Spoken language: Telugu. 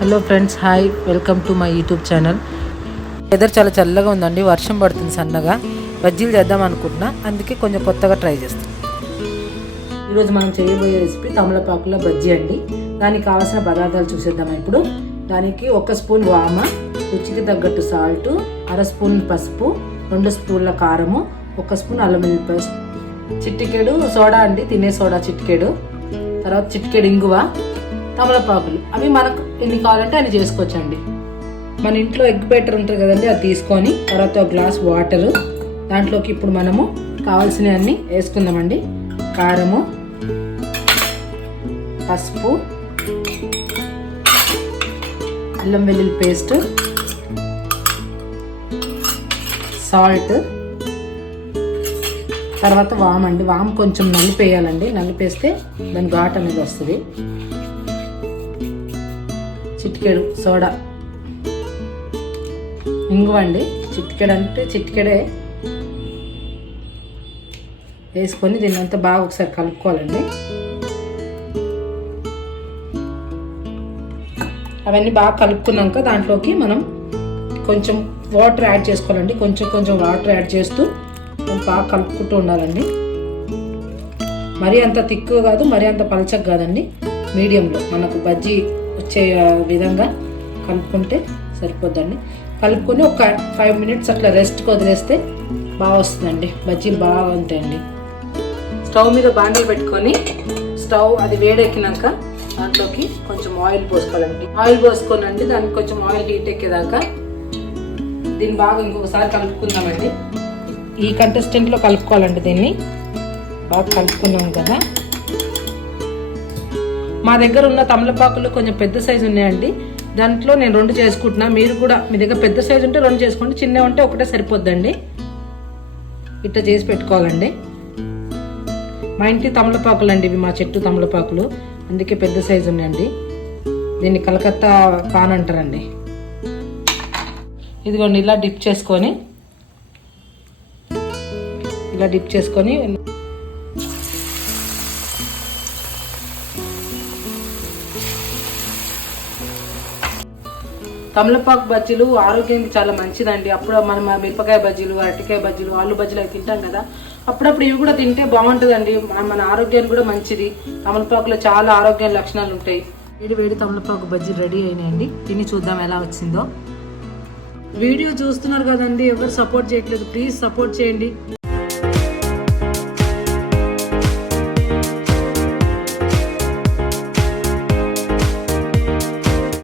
Hello friends hi welcome to my YouTube channel. Weather చాలా చల్లగా ఉందండి వర్షం పడుతుంది సన్నగా. బజ్జీలు చేద్దాం అనుకుంటున్నా అందుకే కొంచెం కొత్తగా ట్రై చేస్తాం ఈరోజు మనం చేయబోయే రెసిపీ తమలపాకుల బజ్జీ అండి. దానికి కావాల్సిన పదార్థాలు చూసేద్దాం ఇప్పుడు? దానికి ఒక స్పూన్ వామ రుచికి తగ్గట్టు సాల్ట్ అర స్పూన్ పసుపు రెండు స్పూన్ల కారము ఒక స్పూన్ అల్లం వెల్లుల్లి పేస్ట్. చిట్టికేడు సోడా అండి తినే సోడా చిట్కేడు తర్వాత చిట్కేడు ఇంగువ. తమలపాకులు అవి మనకు ఎన్ని కావాలంటే అన్ని చేసుకోవచ్చండి. మన ఇంట్లో ఎగ్ బెటర్ ఉంటుంది కదండి అది తీసుకొని తర్వాత ఒక గ్లాస్ వాటర్ దాంట్లోకి ఇప్పుడు మనము కావాల్సినవన్నీ వేసుకుందామండి. కారము పసుపు అల్లం వెల్లుల్లి పేస్ట్ సాల్ట్ తర్వాత వామ్ అండి. వామ్ కొంచెం నలిపేయాలండి. నలిపేస్తే దాని ఘాట్ అనేది వస్తుంది. చిటికెడు సోడా. ఇంగువ అండి చిటికెడు అంటే చిటికెడే వేసుకొని దీన్ని అంతా బాగా ఒకసారి కలుపుకోవాలండి. అవన్నీ బాగా కలుపుకున్నాక దాంట్లోకి మనం కొంచెం వాటర్ యాడ్ చేసుకోవాలండి. కొంచెం కొంచెం వాటర్ యాడ్ చేస్తూ బాగా కలుపుకుంటూ ఉండాలండి. మరీ అంత తిక్కువ కాదు మరీ అంత పలచకు కాదండి. మీడియంలో మనకు బజ్జీ వచ్చే విధంగా కలుపుకుంటే సరిపోద్దండి. కలుపుకొని ఒక ఫైవ్ మినిట్స్ అట్లా రెస్ట్కి వదిలేస్తే బాగా వస్తుందండి. బజ్జీలు బాగా ఉంటాయండి స్టవ్ మీద బాండలు పెట్టుకొని స్టవ్ అది వేడెక్కినాక దాంట్లోకి కొంచెం ఆయిల్ పోసుకోవాలండి. ఆయిల్ పోసుకోనండి దానికి కొంచెం ఆయిల్ హీట్ ఎక్కేదాకా దీన్ని బాగా ఇంకొకసారి కలుపుకుందామండి. ఈ కంటెస్టెంట్లో కలుపుకోవాలండి దీన్ని. బాగా కలుపుకున్నాం కదా. మా దగ్గర ఉన్న తమలపాకులు కొంచెం పెద్ద సైజు ఉన్నాయండి. దాంట్లో నేను రెండు చేసుకుంటున్నా. మీరు కూడా మీ దగ్గర పెద్ద సైజు ఉంటే రెండు చేసుకోండి. చిన్నవి ఉంటే ఒకటే సరిపోద్దండి. ఇట్లా చేసి పెట్టుకోవాలండి. మా ఇంటి తమలపాకులు అండి ఇవి మా చెట్టు తమలపాకులు. అందుకే పెద్ద సైజు ఉన్నాయండి. దీన్ని కలకత్తా పాన్ అంటారండి. ఇదిగోండి ఇలా డిప్ చేసుకొని ఇలా డిప్ చేసుకొని తమలపాకు బజ్జీలు ఆరోగ్యానికి చాలా మంచిదండి. అప్పుడు మనం మిరపకాయ బజ్జీలు అరటికాయ బజ్జీలు ఆలు బజ్జీలు అవి తింటాం కదా. అప్పుడప్పుడు ఇవి కూడా తింటే బాగుంటుందండి. మన- మన ఆరోగ్యానికి కూడా మంచిది. తమలపాకులో చాలా ఆరోగ్య లక్షణాలు ఉంటాయి. వేడి వేడి తమలపాకు బజ్జీలు రెడీ అయినాయండి. తిని చూద్దాం ఎలా వచ్చిందో. వీడియో చూస్తున్నారు కదండి. ఎవరు సపోర్ట్ చేయట్లేదు ప్లీజ్ సపోర్ట్ చేయండి.